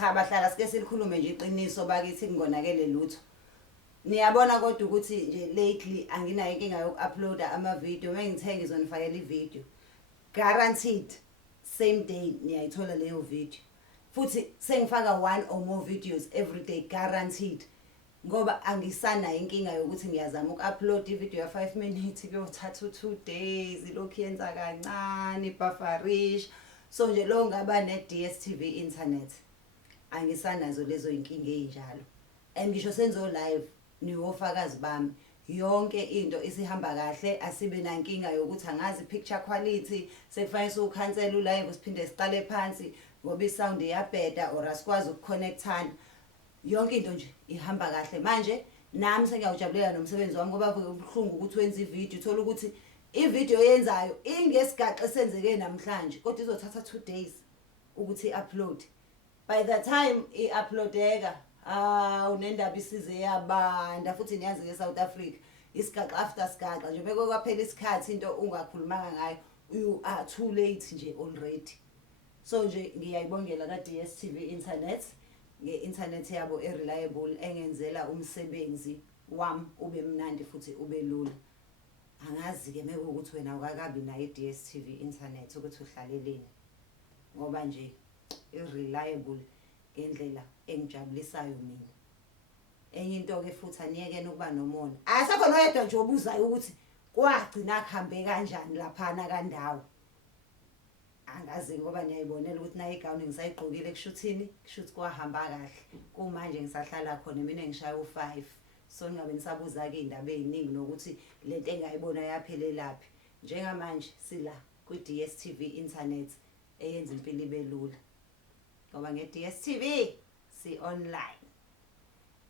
cha bahlala sike silikhulume nje iqiniso bakithi kungonakele lutho. Niyabona kodwa ukuthi nje lately anginayo inkinga yoku-uploada ama-video. Mengithe ngizonifakela i-video, guaranteed same day niyayithola leyo video. Futhi sengifaka 1 or more videos every day, guaranteed. Ngoba angisanayo inkinga yokuthi ngiyazama uku-upload i-video ya 5 minutes kuyothatha 2 days, lokhu yenza kancane ibufferish. So nje lo ngaba ne-DSTV internet angisanazo lezo inkinga ezinjalo. And ngisho senzo live niwofakazi bami, yonke into isihamba kahle, asibe nankinga yokuthi angazi picture quality sekufanele ukhansela ulive siphinde siqale phansi ngoba isound iyabheda or asikwazi ukuconnectana. Yonke into nje ihamba kahle. Manje nami sengiyawujabulela nomsebenzi wami ngoba kubuhlungu ukuthi wenze ivideo uthola ukuthi ivideo yenzayo ingesigaxa esenzeke namhlanje kodwa izothatha 2 days ukuthi i-upload. By the time i-uploadeka unendaba isize yabanda futhi niyazi ke South Africa isigaxa after sigaxa nje beke kwaphela isikhathi into ungakhulumanga ngayo you are too late nje already. So nje ngiyayibongela ka DSTV internet nge-internet yabo e-reliable engenzela umsebenzi wami ube mnandi futhi ube lula. Angazi ke mekuwukuthi wena ukakabi nayo i-DSTV internet ukuthi uhlaleleni ngoba nje i-reliable ngendlela engijabulisayo mina. Enye into ke futhi aniyekene ukuba nomona. Asekho noyedwa nje obuzayo ukuthi kwagcina kuhambe kanjani laphana kandawo. Angazi ngoba niyayibonela ukuthi nayi gown ngisayigqokile kushuthini kushuthi kwahamba kahle. Kumanje ngisahlala khona mina ngishaya u5. So ningabe nisabuza ke indaba eziningi nokuthi lento engayibona yaphelelaphi. Njengamanje sila ku-DSTV internet eyenza impilo ibe lula. Ngoba nge-DSTV si online.